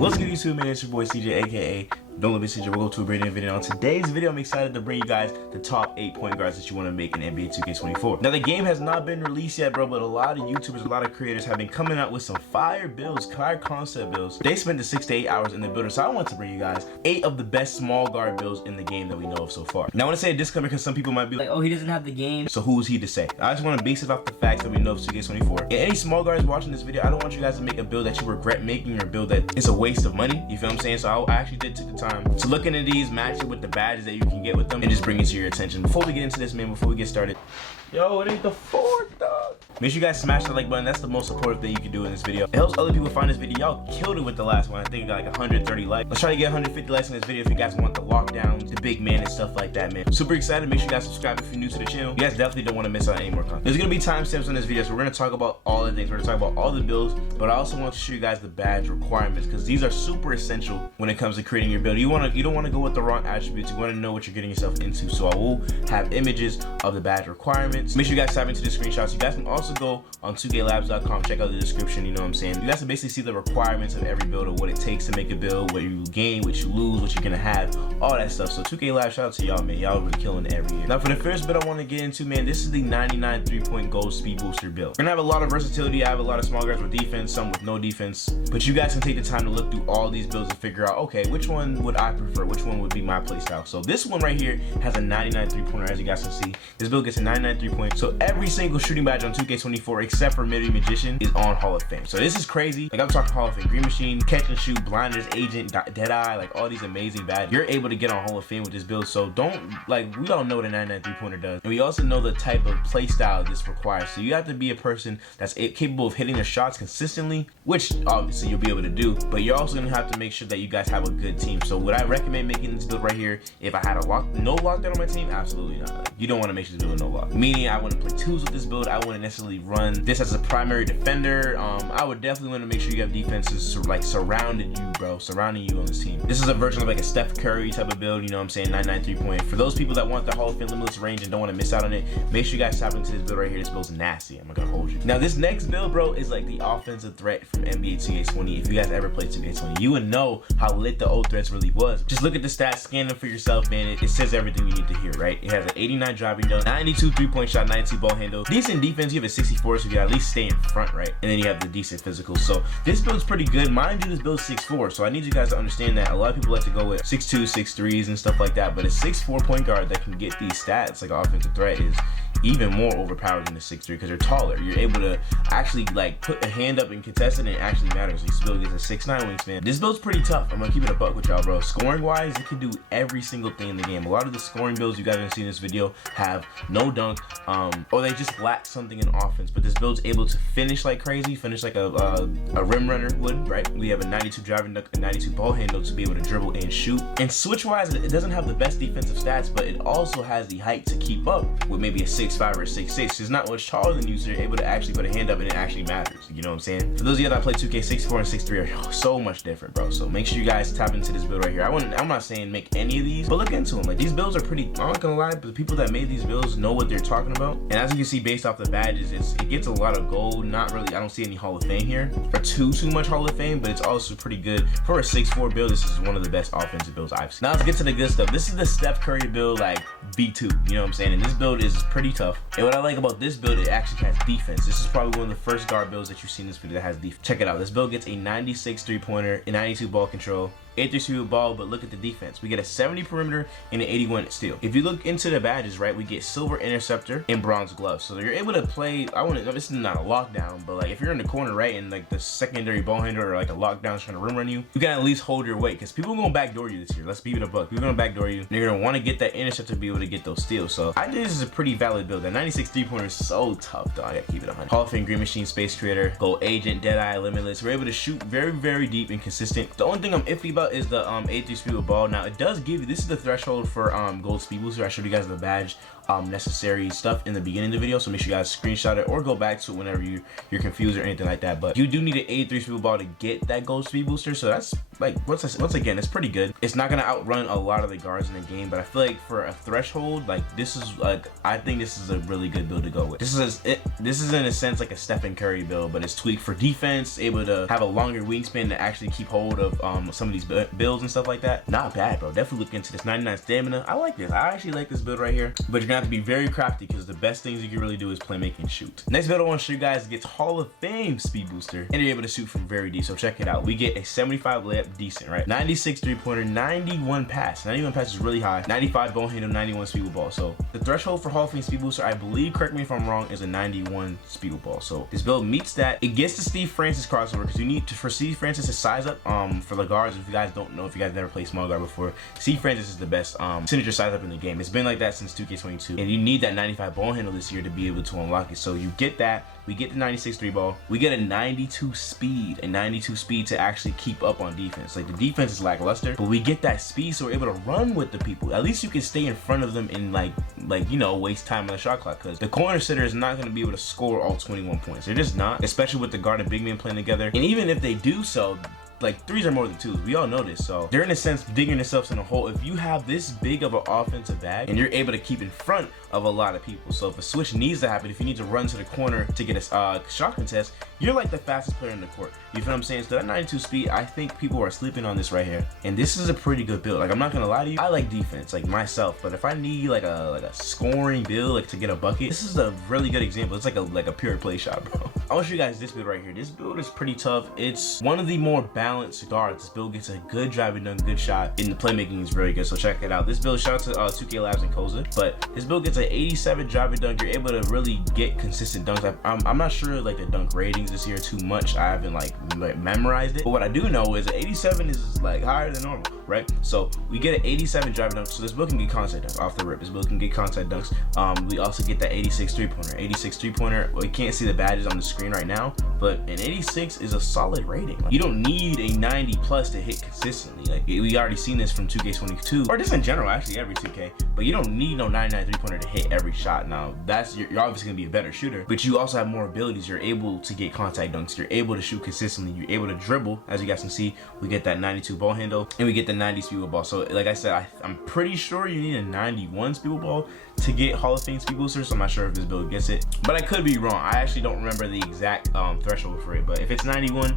What's good YouTube, man? It's your boy CJ, aka Nolimitcj. We'll go to a brand new video. On today's video, I'm excited to bring you guys the top 8 point guards that you want to make in NBA 2K24. Now, the game has not been released yet, bro, but a lot of YouTubers, a lot of creators have been coming out with some fire builds, fire concept builds. They spent the 6 to 8 hours in the builder, so I want to bring you guys 8 of the best small guard builds in the game that we know of so far. Now, I want to say a disclaimer because some people might be like, oh, he doesn't have the game. So who is he to say? I just want to base it off the facts that we know of 2K24. And any small guards watching this video, I don't want you guys to make a build that you regret making or a build that is a waste of money. You feel what I'm saying? So I actually did take the time to look into these, match it with the badges that you can get with them, and just bring it to your attention. Before we get into this, man, before we get started, yo, it ain't the fourth, dog. Make sure you guys smash that like button. That's the most supportive thing you can do in this video. It helps other people find this video. Y'all killed it with the last one. I think it got like 130 likes. Let's try to get 150 likes in this video if you guys want the lockdowns, the big man, and stuff like that, man. Super excited. Make sure you guys subscribe if you're new to the channel. You guys definitely don't want to miss out on any more content. There's gonna be timestamps on this video, so we're gonna talk about all the things. We're gonna talk about all the builds, but I also want to show you guys the badge requirements because these are super essential when it comes to creating your build. You don't want to go with the wrong attributes. You want to know what you're getting yourself into. So I will have images of the badge requirements. Make sure you guys tap into the screenshots. You guys can also go on 2klabs.com, check out the description, you know what I'm saying? You guys can basically see the requirements of every build, or what it takes to make a build, what you gain, what you lose, what you're gonna have, all that stuff. So 2K Labs, shout out to y'all, man. Y'all really killing it every year. Now for the first build I want to get into, man, this is the 99 3-point goal speed booster build. We're gonna have a lot of versatility. I have a lot of small guards with defense, some with no defense, but you guys can take the time to look through all these builds and figure out, okay, which one would I prefer? Which one would be my play style? So this one right here has a 99 3-pointer, as you guys can see. This build gets a 99 3-point. So every single shooting badge on 2K24 except for Magician is on Hall of Fame. So this is crazy. Like, I'm talking Hall of Fame, Green Machine, Catch and Shoot, Blinders, Agent, Deadeye, like all these amazing badges. You're able to get on Hall of Fame with this build. So don't, like, we all know what a 99 3-pointer does. And we also know the type of play style this requires. So you have to be a person that's capable of hitting the shots consistently, which obviously you'll be able to do, but you're also gonna have to make sure that you guys have a good team. So would I recommend making this build right here if I had a no lockdown on my team? Absolutely not. Like, you don't want to make this build with no lock. Meaning I want to play twos with this build. I wouldn't necessarily run this as a primary defender. I would definitely want to make sure you have defenses like surrounding you on this team. This is a version of like a Steph Curry type of build, you know what I'm saying? 99 3-point. For those people that want the Hall of Fame limitless range and don't want to miss out on it, make sure you guys tap into this build right here. This build's nasty. I'm not gonna hold you. Now this next build, bro, is like the offensive threat from NBA 2K20. If you guys ever played 2K20, you would know how lit the old threats really was. Just look at the stats, scan them for yourself, man. It says everything you need to hear, right? It has an 89 driving dunk, 92 3-point shot, 92 ball handle, decent defense. You have a 64, so you gotta at least stay in front, right? And then you have the decent physical. So this build's pretty good. Mind you, this build's 6'4", so I need you guys to understand that a lot of people like to go with 6'2", 6'3s and stuff like that, but a 6'4" point guard that can get these stats like an offensive threat is even more overpowered than the 6'3" because they're taller. You're able to actually like put a hand up and contest it, and it actually matters. This build gets a 6'9" wingspan. This build's pretty tough. I'm gonna keep it a buck with y'all, bro. Scoring wise, it can do every single thing in the game. A lot of the scoring builds you guys have seen in this video have no dunk, or they just lack something in offense, but this build's able to finish like crazy, finish like a rim runner would, right? We have a 92 driving dunk, a 92 ball handle to be able to dribble and shoot. And switch wise, it doesn't have the best defensive stats, but it also has the height to keep up with maybe a 6'5" or 6'6". It's not much taller than you, so you're able to actually put a hand up and it actually matters. You know what I'm saying? For those of you that play 2K, 6'4" and 6'3" are so much different, bro. So make sure you guys tap into this build right here. I'm not saying make any of these, but look into them. Like, these builds are pretty, I'm not gonna lie, but the people that made these builds know what they're talking about. And as you can see, based off the badges, it gets a lot of gold. Not really, I don't see any Hall of Fame here, or too much Hall of Fame, but it's also pretty good. For a 6'4" build, this is one of the best offensive builds I've seen. Now let's get to the good stuff. This is the Steph Curry build, like B2, you know what I'm saying? And this build is pretty tough. And what I like about this build, it actually has defense. This is probably one of the first guard builds that you've seen in this video that has defense. Check it out. This build gets a 96 3-pointer, a 92 ball control, 83 ball, but look at the defense. We get a 70 perimeter and an 81 steal. If you look into the badges, right, we get silver interceptor and bronze gloves. So you're able to play, this is not a lockdown, but like if you're in the corner, right, and like the secondary ball handler or like a lockdown is trying to rim run you, you can at least hold your weight because people are going to backdoor you this year. Let's be it a buck. People are going to backdoor you, and you're going to want to get that interceptor to be able to get those steals. So I think this is a pretty valid build. That 96 3-pointer is so tough, though. I got to keep it 100. Hall of Fame, Green Machine, Space Creator, Gold Agent, Deadeye, Limitless. We're able to shoot very, very deep and consistent. The only thing I'm iffy about is the 83 speed with ball. Now it does give you, this is the threshold for gold speed booster. I showed you guys the badge necessary stuff in the beginning of the video, so make sure you guys screenshot it or go back to it whenever you're confused or anything like that. But you do need an 83 speed ball to get that gold speed booster, so that's like once again, it's pretty good. It's not gonna outrun a lot of the guards in the game, but I feel like for a threshold, like this is like, I think this is a really good build to go with. This is in a sense like a Steph Curry build, but it's tweaked for defense, able to have a longer wingspan to actually keep hold of some of these builds and stuff like that. Not bad, bro. Definitely look into this. 99 stamina. I like this. I actually like this build right here, but you're gonna have to be very crafty because the best things you can really do is playmaking and shoot. Next build I want to show you guys gets Hall of Fame speed booster, and you're able to shoot from very deep. So check it out. We get a 75 layup, decent, right? 96 3-pointer, 91 pass. 91 pass is really high. 95 bone handle, 91 speed ball. So the threshold for Hall of Fame speed booster, I believe, correct me if I'm wrong, is a 91 speed ball. So this build meets that. It gets the Steve Francis crossover because you need to, for Steve Francis to size up for the guards. If you guys don't know, if you guys never played small guard before, Steve Francis is the best signature size up in the game. It's been like that since 2K22, and you need that 95 ball handle this year to be able to unlock it. So you get that. We get the 96 3 ball. We get a 92 speed, to actually keep up on defense. Like the defense is lackluster, but we get that speed, so we're able to run with the people. At least you can stay in front of them and like you know, waste time on the shot clock, because the corner sitter is not going to be able to score all 21 points. They're just not, especially with the guard and big man playing together. And even if they do so, like threes are more than twos. We all know this. So they're in a sense digging themselves in a hole. If you have this big of an offensive bag and you're able to keep in front of a lot of people, so if a switch needs to happen, if you need to run to the corner to get a shot contest, you're like the fastest player in the court. You feel what I'm saying? So that 92 speed, I think people are sleeping on this right here. And this is a pretty good build. Like I'm not gonna lie to you, I like defense, like myself. But if I need like a scoring build, like to get a bucket, this is a really good example. It's like a pure play shot, bro. I want to show you guys this build right here. This build is pretty tough. It's one of the more balanced guards. This build gets a good drive and dunk, good shot, and the playmaking is very good. So check it out. This build, shout out to 2K Labs and Koza, but this build gets an 87 drive and dunk. You're able to really get consistent dunks. I'm not sure like the dunk ratings this year too much. I haven't like memorized it, but what I do know is an 87 is like higher than normal, right? So we get an 87 drive and dunk. So this build can get contact dunks off the rip. This build can get contact dunks. We also get that 86 3-pointer. 86 3-pointer. Well, you can't see the badges on the screen right now, but an 86 is a solid rating. Like, you don't need a 90 plus to hit consistently. Like we already seen this from 2K22, or just in general, actually every 2K. But you don't need no 99 3-pointer to hit every shot. Now that's you're obviously gonna be a better shooter, but you also have more abilities. You're able to get contact dunks. You're able to shoot consistently. You're able to dribble. As you guys can see, we get that 92 ball handle, and we get the 90 speed ball. So like I said, I'm pretty sure you need a 91 speed ball to get Hall of Fame speed booster. So I'm not sure if this build gets it, but I could be wrong. I actually don't remember the exact threshold for it, but if it's 91,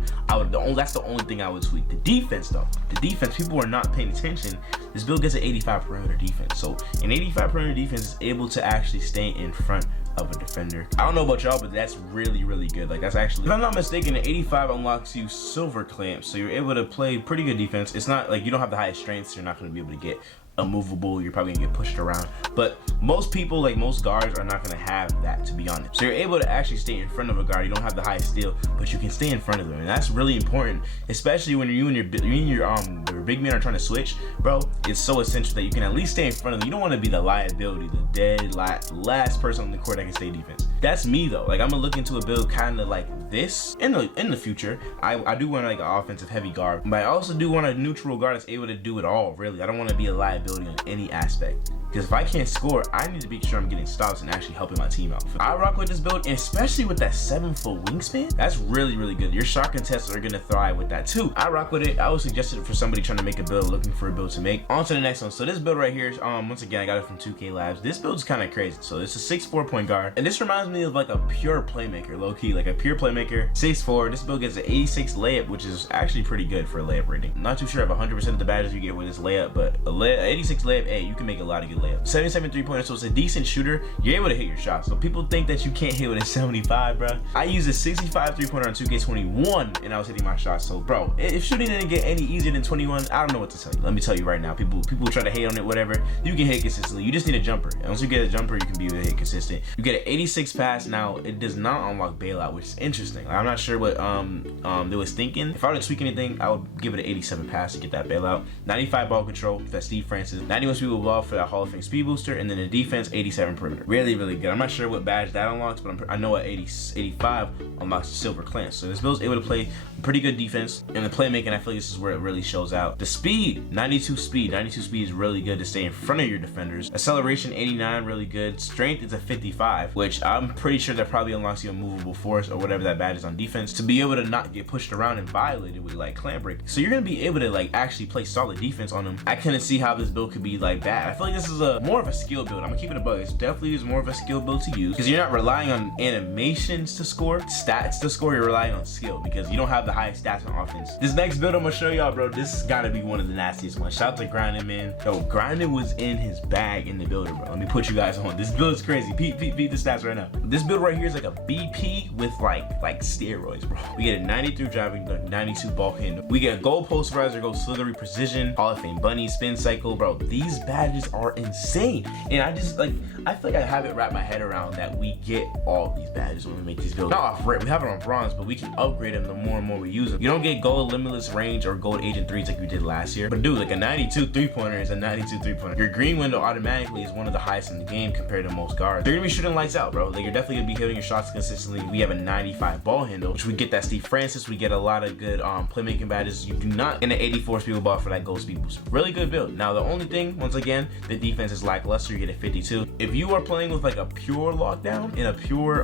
that's the only thing I would tweak. The defense though, the defense, people are not paying attention. This build gets an 85 perimeter defense. So an 85 perimeter defense is able to actually stay in front of a defender. I don't know about y'all, but that's really, really good. Like that's actually, if I'm not mistaken, an 85 unlocks you silver clamps, so you're able to play pretty good defense. It's not like you don't have the highest strength, so you're not going to be able to get immovable. You're probably gonna get pushed around, but most people, like most guards, are not gonna have that, to be honest. So you're able to actually stay in front of a guard. You don't have the highest steal, but you can stay in front of them, and that's really important, especially when you and your big men are trying to switch, bro. It's so essential that you can at least stay in front of them. You don't want to be the liability, the dead last person on the court that can stay defense. That's me though. Like I'm gonna look into a build kind of like this in the future. I do want like an offensive heavy guard, but I also do want a neutral guard that's able to do it all. Really, I don't want to be a liability on any aspect, because if I can't score, I need to be sure I'm getting stops and actually helping my team out. I rock with this build, and especially with that 7-foot wingspan. That's really, really good. Your shot contests are gonna thrive with that too. I rock with it. I would suggest it for somebody trying to make a build, looking for a build to make. On to the next one. So this build right here is once again, I got it from 2K Labs. This build's kind of crazy. So it's a 6'4" point guard, and this reminds me of like a pure playmaker, low key, like a pure playmaker. 6'4". This build gets an 86 layup, which is actually pretty good for a layup rating. I'm not too sure if 100% of the badges you get with this layup, but 86 layup, hey, you can make a lot of good layups. 77 3-pointer, so it's a decent shooter. You're able to hit your shots. So people think that you can't hit with a 75, bro. I used a 65 3-pointer on 2K21, and I was hitting my shots. So, bro, if shooting didn't get any easier than 21, I don't know what to tell you. Let me tell you right now. People try to hate on it, whatever. You can hit consistently. You just need a jumper. And once you get a jumper, you can be able to hit consistent. You get an 86 pass. Now it does not unlock bailout, which is interesting. I'm not sure what they was thinking. If I were to tweak anything, I would give it an 87 pass to get that bailout. 95 ball control for that Steve Francis. 91 speed with ball for that Hall of Fame speed booster, and then the defense 87 perimeter. Really, really good. I'm not sure what badge that unlocks, but I know at 85 unlocks the silver clamp. So this build's able to play pretty good defense, and the playmaking, I feel like this is where it really shows out. The speed, 92 speed. 92 speed is really good to stay in front of your defenders. Acceleration 89, really good. Strength is a 55, which I'm pretty sure that probably unlocks you a movable force or whatever that badge is on defense to be able to not get pushed around and violated with like clamp break. So you're gonna be able to like actually play solid defense on them. I couldn't see how this build could be like bad. I feel like this is more of a skill build. I'm gonna keep it a bug. It definitely is more of a skill build to use because you're not relying on animations to score, stats to score. You're relying on skill because you don't have the highest stats on offense. This next build I'm gonna show y'all, bro, this has gotta be one of the nastiest ones. Shout out to Grinding, man. Yo, Grinding was in his bag in the builder, bro. Let me put you guys on. This build is crazy. Peep the stats right now. This build right here is like a BP with like steroids, bro. We get a 93 driving dunk, 92 ball handle. We get a goal posterizer, goal slithery precision, Hall of Fame bunny, spin cycle, bro. These badges are insane. And I just like, I feel like I haven't wrapped my head around that we get all these badges when we make these builds. Not off rip, we have it on bronze, but we can upgrade them the more and more we use them. You don't get gold limitless range or gold agent threes like we did last year. But dude, like a 92 3-pointer is a 92 3-pointer. Your green window automatically is one of the highest in the game compared to most guards. You're gonna be shooting lights out, bro. Like you're definitely gonna be hitting your shots consistently. We have a 95 ball handle, which we get that Steve Francis. We get a lot of good playmaking badges. You do not in an 84 speed with ball for that gold speed boost. Really good build. Now the only thing, once again, the defense is lackluster. You get a 52. If you are playing with like a pure lockdown and a pure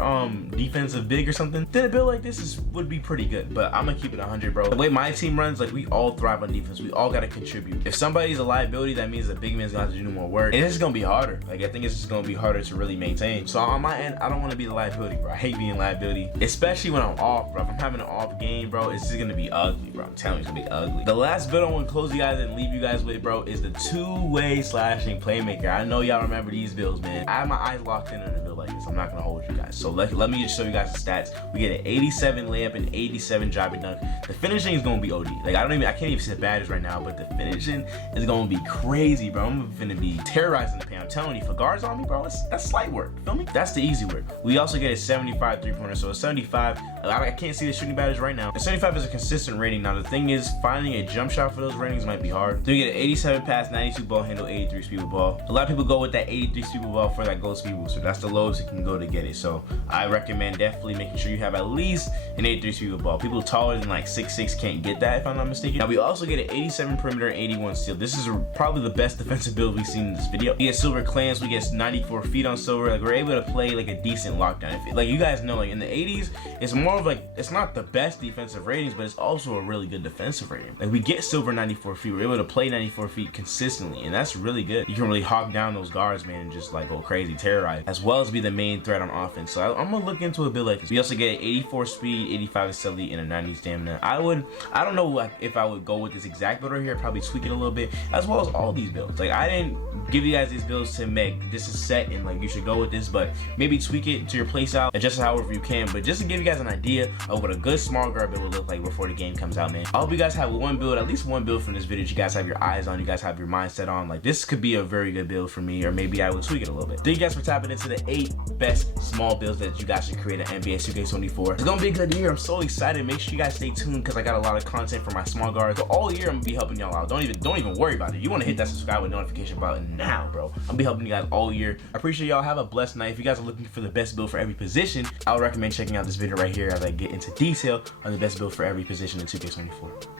defensive big or something, then a build like this would be pretty good. But I'm gonna keep it 100, bro. The way my team runs, like we all thrive on defense. We all gotta contribute. If somebody's a liability, that means the big man's gonna have to do more work, and it's gonna be harder. Like I think it's just gonna be harder to really maintain. So on my end, I don't want to be the liability, bro. I hate being liability, especially when I'm off, bro. If I'm having an off game, bro, it's just gonna be ugly, bro. I'm telling you, it's gonna be ugly. The last build I want to close you guys and leave you guys with, bro, is the two-way slashing playmaker. I know y'all remember these builds, man. I have my eyes locked in on a build like this. I'm not gonna hold you guys. So let me just show you guys the stats. We get an 87 layup and 87 driving dunk. The finishing is gonna be OD. Like I can't even set badges right now, but the finishing is gonna be crazy, bro. I'm gonna be terrorizing the paint. I'm telling you, for guards on me, bro, that's slight work. Feel me? That's the easy work. We also get a 75 3-pointer. So a 75, I can't see the shooting badges right now. A 75 is a consistent rating. Now the thing is, finding a jump shot for those ratings might be hard. So you get an 87 pass, 92 ball handle, 83 speed with ball. A lot of people go with that 83 speed with ball for that gold speed booster. That's the lowest you can go to get it. So I recommend definitely making sure you have at least an 83 speed with ball. People taller than like 6'6" can't get that, if I'm not mistaken. Now we also get an 87 perimeter and 81 steal. This is probably the best defensive build we've seen in this video. We get silver clamps, we get 94 feet on silver. Like we're able to play like a decent lockdown. Like you guys know, like in the 80s, it's more of like, it's not the best defensive ratings, but it's also a really good defensive rating. Like we get silver 94 feet. We're able to play 94 feet consistently, and that's really good. You can really hawk down those guards, man, and just like go crazy, terrorize, as well as be the main threat on offense. So I'm gonna look into a build like this. We also get 84 speed, 85 agility, and a 90 stamina. I don't know like if I would go with this exact build right here. I'd probably tweak it a little bit, as well as all these builds. Like I didn't give you guys these builds to make this is set and like you should go with this, but maybe tweak it to your playstyle, adjust it however you can. But just to give you guys an idea of what a good small guard build will look like before the game comes out, man. I hope you guys have one build, at least one build from this video that you guys have your eyes on, you guys have your mindset on. Like this could be a very good build for me, or maybe I will tweak it a little bit. Thank you guys for tapping into the 8 best small builds that you guys should create at NBA 2K24. It's gonna be a good year. I'm so excited. Make sure you guys stay tuned because I got a lot of content for my small guards. So all year I'm gonna be helping y'all out. Don't even worry about it. You want to hit that subscribe with notification button now, bro. I'll be helping you guys all year. I appreciate y'all. Have a blessed night. If you guys are looking for the best build for every position, I would recommend checking out this video right here as I get into detail on the best build for every position in 2K24.